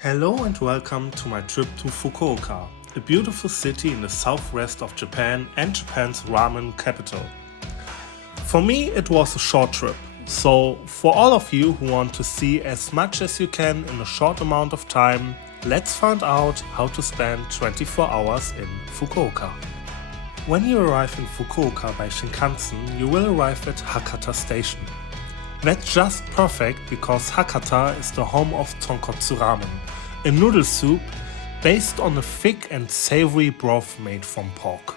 Hello and welcome to my trip to Fukuoka, a beautiful city in the southwest of Japan and Japan's ramen capital. For me, it was a short trip, so for all of you who want to see as much as you can in a short amount of time, let's find out how to spend 24 hours in Fukuoka. When you arrive in Fukuoka by Shinkansen, you will arrive at Hakata Station. That's just perfect because Hakata is the home of tonkotsu ramen, a noodle soup based on a thick and savory broth made from pork.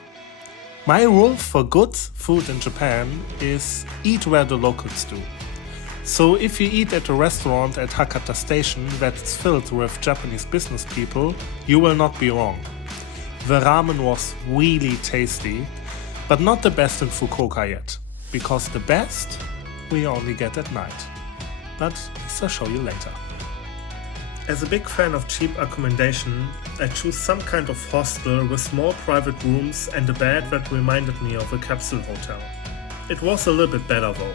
My rule for good food in Japan is eat where the locals do. So if you eat at a restaurant at Hakata Station that's filled with Japanese business people, you will not be wrong. The ramen was really tasty, but not the best in Fukuoka yet, because the best we only get at night. But this I'll show you later. As a big fan of cheap accommodation, I choose some kind of hostel with small private rooms and a bed that reminded me of a capsule hotel. It was a little bit better though.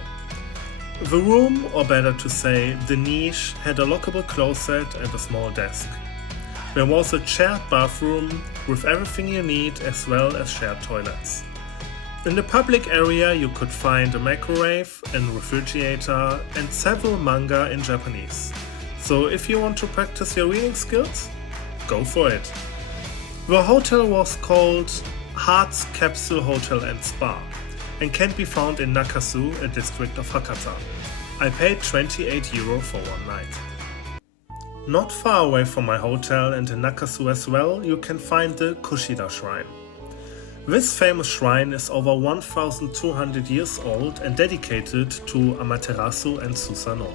The room, or better to say, the niche, had a lockable closet and a small desk. There was a shared bathroom with everything you need as well as shared toilets. In the public area you could find a microwave, a refrigerator and several manga in Japanese. So if you want to practice your reading skills, go for it. The hotel was called Heart's Capsule Hotel and Spa and can be found in Nakasu, a district of Hakata. I paid €28 for one night. Not far away from my hotel and in Nakasu as well, you can find the Kushida Shrine. This famous shrine is over 1,200 years old and dedicated to Amaterasu and Susanoo.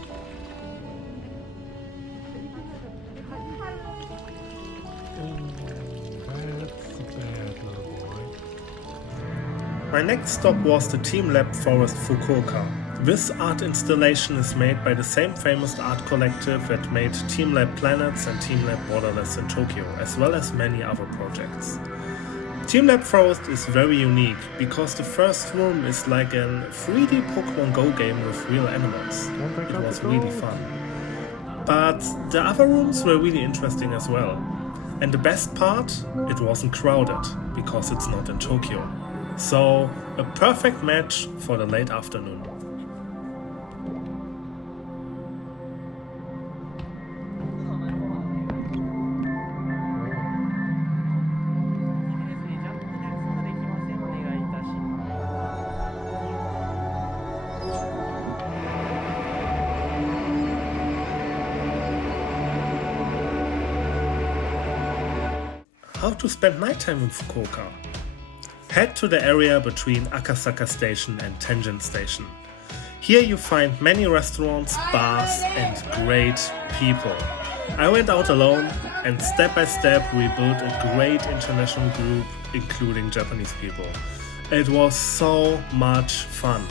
My next stop was the Team Lab Forest Fukuoka. This art installation is made by the same famous art collective that made Team Lab Planets and Team Lab Borderless in Tokyo, as well as many other projects. Team Lab Forest is very unique because the first room is like a 3D Pokemon Go game with real animals. It was really fun. But the other rooms were really interesting as well. And the best part, it wasn't crowded because it's not in Tokyo. So a perfect match for the late afternoon. How to spend nighttime in Fukuoka? Head to the area between Akasaka Station and Tenjin Station. Here you find many restaurants, bars and great people. I went out alone and step by step we built a great international group including Japanese people. It was so much fun.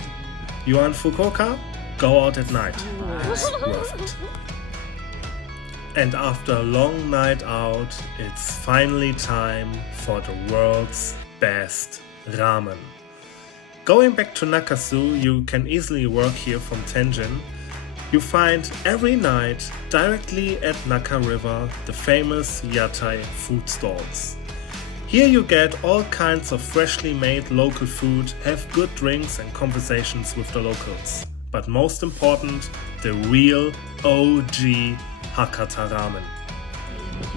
You are in Fukuoka? Go out at night. It's worth it. And after a long night out, it's finally time for the world's best ramen. Going back to Nakasu, you can easily work here from Tenjin. You find every night directly at Naka River the famous Yatai food stalls. Here you get all kinds of freshly made local food, have good drinks and conversations with the locals. But most important, the real OG Hakata ramen.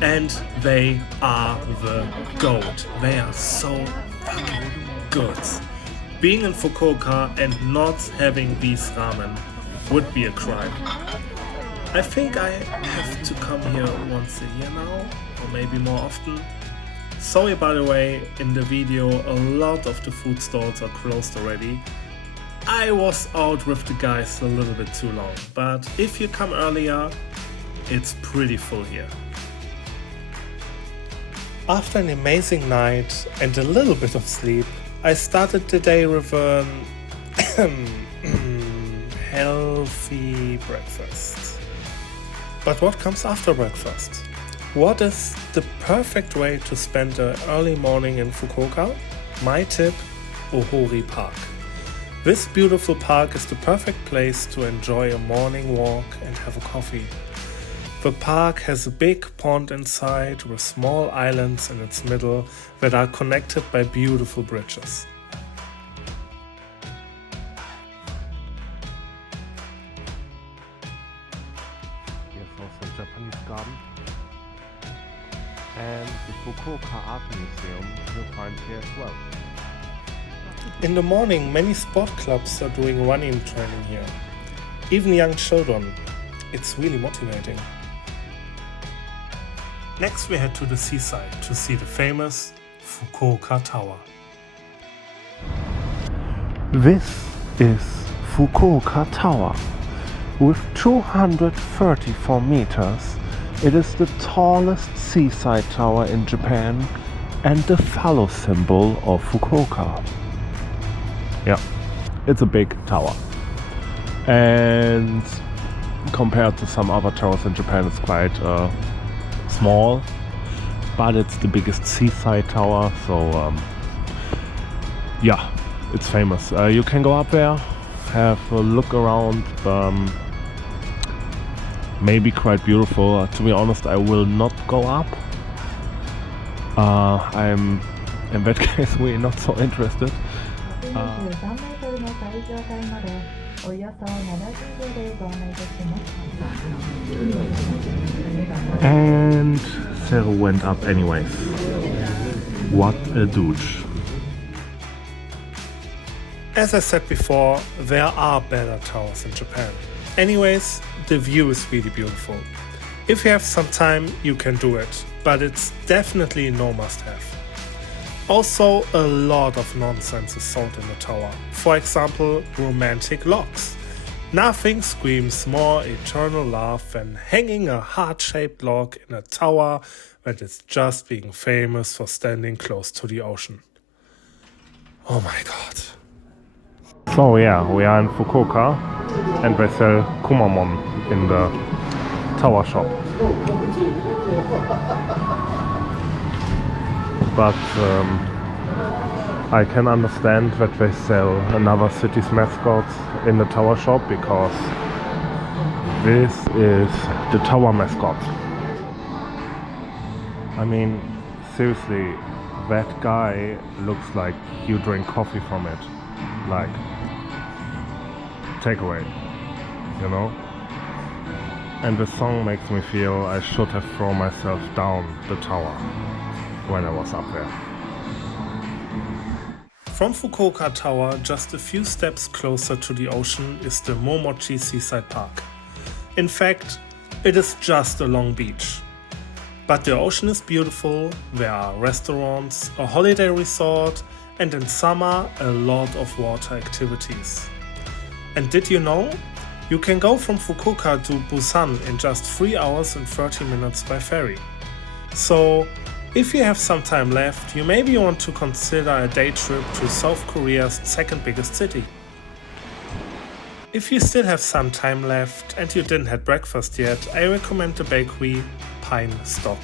And they are the GOAT. They are so fucking good. Being in Fukuoka and not having these ramen would be a crime. I think I have to come here once a year now, or maybe more often. Sorry by the way, in the video a lot of the food stalls are closed already. I was out with the guys a little bit too long, but if you come earlier, it's pretty full here. After an amazing night and a little bit of sleep, I started the day with a healthy breakfast. But what comes after breakfast? What is the perfect way to spend an early morning in Fukuoka? My tip, Ohori Park. This beautiful park is the perfect place to enjoy a morning walk and have a coffee. The park has a big pond inside with small islands in its middle that are connected by beautiful bridges. Here's also a Japanese garden. And the Fukuoka Art Museum you'll find here as well. In the morning, many sport clubs are doing running training here. Even young children. It's really motivating. Next we head to the seaside to see the famous Fukuoka Tower. This is Fukuoka Tower. With 234 meters, it is the tallest seaside tower in Japan and the phallus symbol of Fukuoka. Yeah, it's a big tower. And compared to some other towers in Japan, it's quite small, but it's the biggest seaside tower, so yeah, it's famous. You can go up there, have a look around, maybe quite beautiful. To be honest, I will not go up. I'm in that case really not so interested. And Sarah went up anyways. What a douche. As I said before, there are better towers in Japan. Anyways, the view is really beautiful. If you have some time, you can do it, but it's definitely no must-have. Also, a lot of nonsense is sold in the tower. For example, romantic locks. Nothing screams more eternal love than hanging a heart-shaped lock in a tower that is just being famous for standing close to the ocean. Oh my god. So yeah, we are in Fukuoka and they sell kumamon in the tower shop. But I can understand that they sell another city's mascots in the tower shop, because this is the tower mascot. I mean, seriously, that guy looks like you drink coffee from it. Like, takeaway, you know? And the song makes me feel I should have thrown myself down the tower when I was up there. From Fukuoka Tower, just a few steps closer to the ocean is the Momochi Seaside Park. In fact, it is just a long beach. But the ocean is beautiful, there are restaurants, a holiday resort, and in summer a lot of water activities. And did you know? You can go from Fukuoka to Busan in just 3 hours and 30 minutes by ferry. So, if you have some time left, you maybe want to consider a day trip to South Korea's second biggest city. If you still have some time left and you didn't have breakfast yet, I recommend the bakery Pine Stock.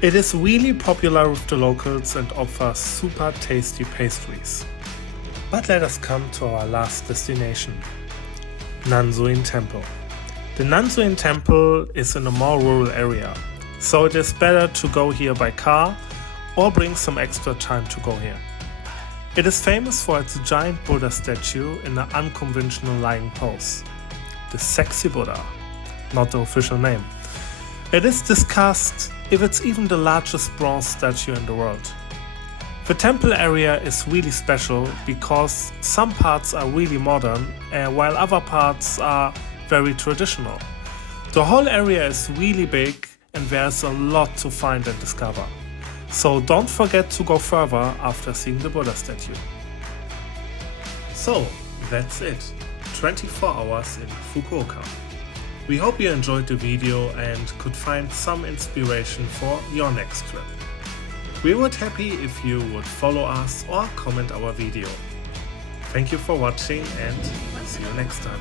It is really popular with the locals and offers super tasty pastries. But let us come to our last destination, Nanzuin Temple. The Nanzuin Temple is in a more rural area, so it is better to go here by car or bring some extra time to go here. It is famous for its giant Buddha statue in an unconventional lying pose. The sexy Buddha, not the official name. It is discussed if it's even the largest bronze statue in the world. The temple area is really special because some parts are really modern while other parts are very traditional. The whole area is really big and there's a lot to find and discover. So don't forget to go further after seeing the Buddha statue. So that's it, 24 hours in Fukuoka. We hope you enjoyed the video and could find some inspiration for your next trip. We would be happy if you would follow us or comment our video. Thank you for watching and see you next time.